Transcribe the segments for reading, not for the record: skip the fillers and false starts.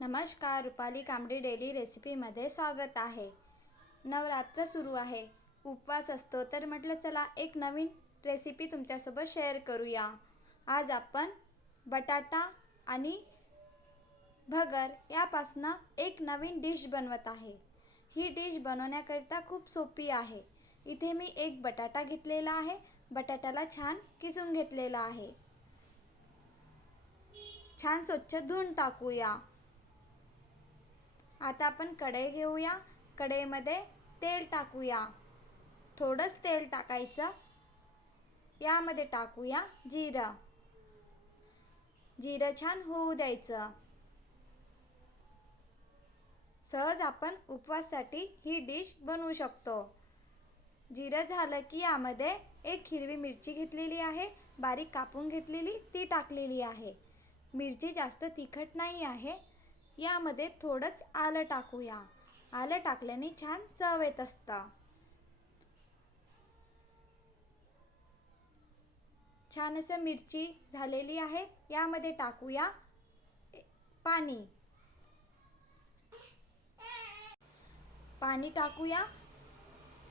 नमस्कार, रुपाली कांबडी डेली रेसिपीमध्ये स्वागत आहे. नवरात्र सुरू आहे, उपवास असतो, तर म्हटलं चला एक नवीन रेसिपी तुमच्यासोबत शेअर करूया. आज आपण बटाटा आणि भगर यापासनं एक नवीन डिश बनवत आहे. ही डिश बनवण्याकरिता खूप सोपी आहे. इथे मी एक बटाटा घेतलेला आहे. बटाट्याला छान किसून घेतलेला आहे. छान स्वच्छ धुवून टाकूया. आता आपण कढई घेऊया. कढईमध्ये तेल टाकूया. थोडंच तेल टाकायचं. यामध्ये टाकूया जिरं. जिरं छान होऊ द्यायचं. सहज आपण उपवासासाठी ही डिश बनवू शकतो. जिरं झालं की यामध्ये एक हिरवी मिरची घेतलेली आहे, बारीक कापून घेतलेली, ती टाकलेली आहे. मिरची जास्त तिखट नाही आहे. यामध्ये थोडंच आलं टाकूया. आलं टाकल्याने छान चव येत असतं. छान असं मिरची झालेली आहे. यामध्ये टाकूया पाणी. पाणी टाकूया.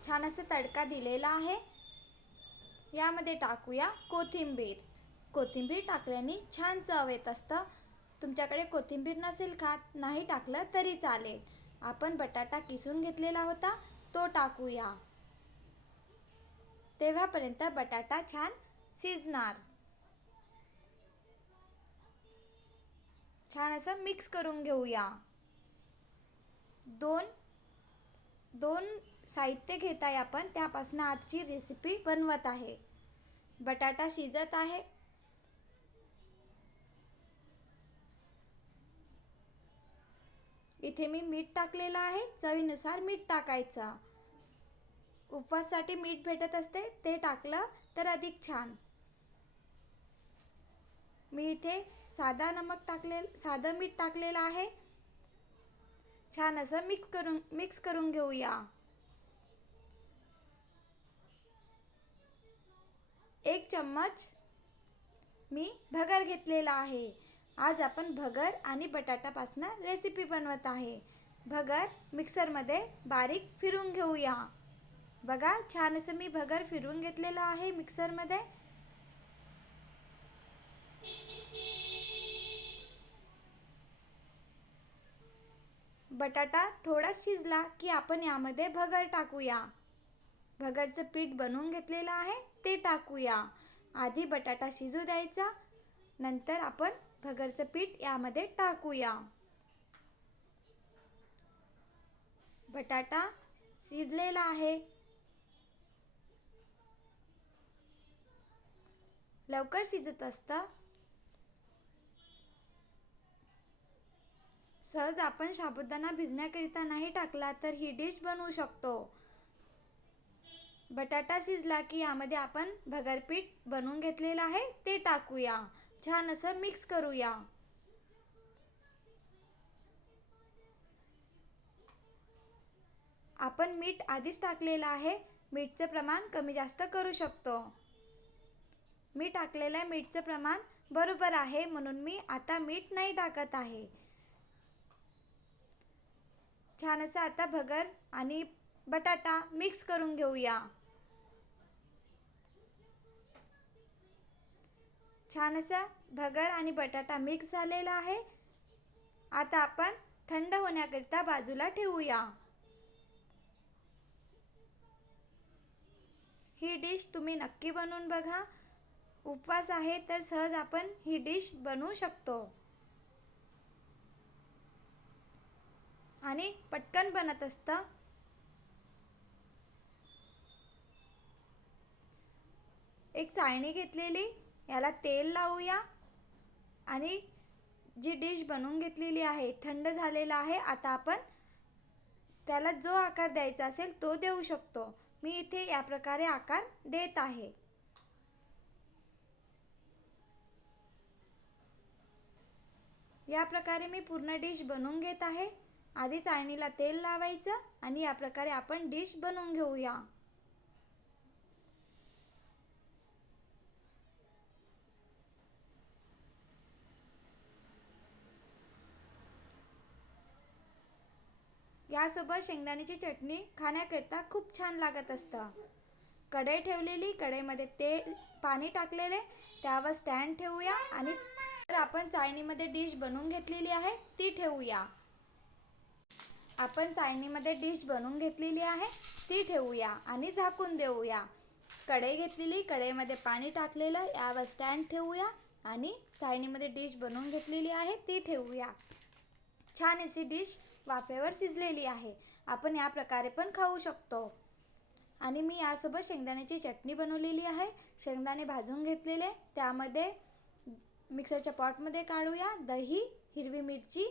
छान असं तडका दिलेला आहे. यामध्ये टाकूया कोथिंबीर. कोथिंबीर टाकल्याने छान चव येत असतं. तुमच्याकडे कोथिंबीर नसेल खात, नाही टाकलं तरी चालेल. आपण बटाटा किसून घेतलेला होता, तो टाकूया. तेव्हापर्यंत बटाटा छान शिजणार. छान असं मिक्स करून घेऊया. दोन साहित्य घेत आहे आपण, त्यापासून आजची रेसिपी बनवत आहे. बटाटा शिजत आहे. इथे मी मीठ टाकलेलं आहे. चवीनुसार मीठ टाकायचं. उपवासासाठी मीठ भेटत असते, ते टाकलं तर अधिक छान. मी इथे साधं मीठ टाकलेलं आहे. छान असं मिक्स करून घेऊया. एक चम्मच मी भगर घेतलेला आहे. आज आपण भगर आणि बटाटापासनं रेसिपी बनवत आहे. भगर मिक्सरमध्ये बारीक फिरून घेऊया. बघा, छान असं मी भगर फिरवून घेतलेलं आहे मिक्सरमध्ये. बटाटा थोडा शिजला की आपण यामध्ये भगर टाकूया. भगरचं पीठ बनवून घेतलेलं आहे, ते टाकूया. आधी बटाटा शिजू द्यायचा, नंतर आपण भगरचं पीठ यामध्ये टाकूया. बटाटा शिजलेला आहे. लवकर शिजत असतं. सहज आपण साबुदाणा भिजण्याकरिता नाही टाकला तर ही डिश बनवू शकतो. बटाटा शिजला की यामध्ये आपण भगरपीठ बनवून घेतलेलं आहे, ते टाकूया. छान असं मिक्स करूया. आपण मीठ आधीच टाकलेलं आहे. मीठचं प्रमाण कमी जास्त करू शकतो. मी टाकलेलं आहे मीठचं प्रमाण बरोबर आहे, म्हणून मी आता मीठ नाही टाकत आहे. छान असं आता भगर आणि बटाटा मिक्स करून घेऊया. छान असं भगर आणि बटाटा मिक्स झालेला आहे. आता आपण थंड होण्याकरिता बाजूला ठेवूया. ही डिश तुम्ही नक्की बनवून बघा. उपवास आहे तर सहज आपण ही डिश बनवू शकतो आणि पटकन बनत असतं. एक चाळणी घेतलेली, याला तेल लावूया आणि जी डिश बनवून घेतलेली आहे थंड झालेला आहे. आता आपण त्याला जो आकार द्यायचा असेल तो देऊ शकतो. मी इथे या प्रकारे आकार देत आहे. या प्रकारे मी पूर्ण डिश बनवून घेत आहे. आधी चाळणीला तेल लावायचं आणि या प्रकारे आपण डिश बनवून घेऊया. यासोबत शेंगदाण्याची चटणी खाण्याकरिता खूप छान लागत असतं. कढई ठेवलेली, कढईमध्ये तेल पाणी टाकलेले, त्यावर स्टँड ठेवूया आणि आपण चाळणीमध्ये डिश बनवून घेतलेली आहे ती ठेवूया. आपण चाळणीमध्ये डिश बनवून घेतलेली आहे ती ठेवूया आणि झाकून देऊया. कढई घेतलेली, कढईमध्ये पाणी टाकलेलं, यावर स्टँड ठेवूया आणि चाळणीमध्ये डिश बनवून घेतलेली आहे ती ठेवूया. छान अशी डिश वाफेवर शिजलेली आहे. आपण या प्रकारे पण खाऊ शकतो. आणि मी यासोबत शेंगदाण्याची चटणी बनवलेली आहे. शेंगदाणे भाजून घेतलेले, त्यामध्ये मिक्सरच्या पॉटमध्ये काढूया. दही, हिरवी मिरची,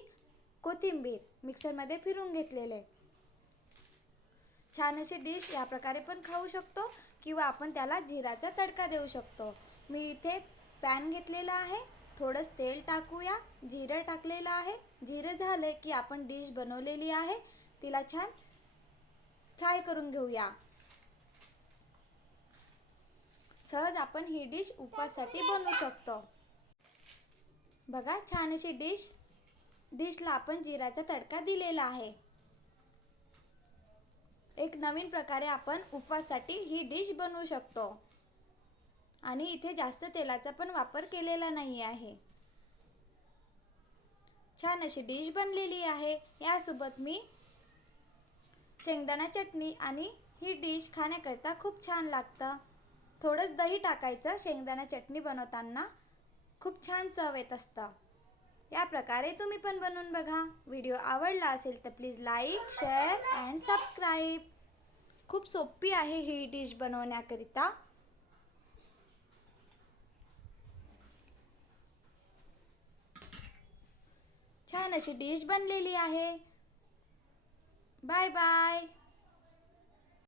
कोथिंबीर मिक्सरमध्ये फिरून घेतलेले. छान अशी डिश या प्रकारे पण खाऊ शकतो किंवा आपण त्याला जिराचा तडका देऊ शकतो. मी इथे पॅन घेतलेला आहे, थोडंच तेल टाकूया. जिरं टाकलेलं आहे. जिरं झाले की आपण डिश बनवलेली आहे तिला छान फ्राय करून घेऊया. सहज आपण ही डिश उपवासासाठी बनवू शकतो. बघा, छान अशी डिशला आपण जिराचा तडका दिलेला आहे. एक नवीन प्रकारे आपण उपवासासाठी ही डिश बनवू शकतो आणि इथे जास्त तेलाचा पण वापर केलेला नाही आहे. छान अशी डिश बनलेली आहे. यासोबत मी शेंगदाणा चटणी आणि ही डिश खाण्याकरिता खूप छान लागतं. थोडंच दही टाकायचं. शेंगदाणा चटणी बनवताना खूप छान चव येत असतं. या प्रकारे तुम्ही पण बनवून बघा. व्हिडिओ आवडला असेल तर please like, share and subscribe. खूप सोपी आहे ही डिश बनवण्याकरिता. छान अशी डिश बनलेली आहे. Bye bye.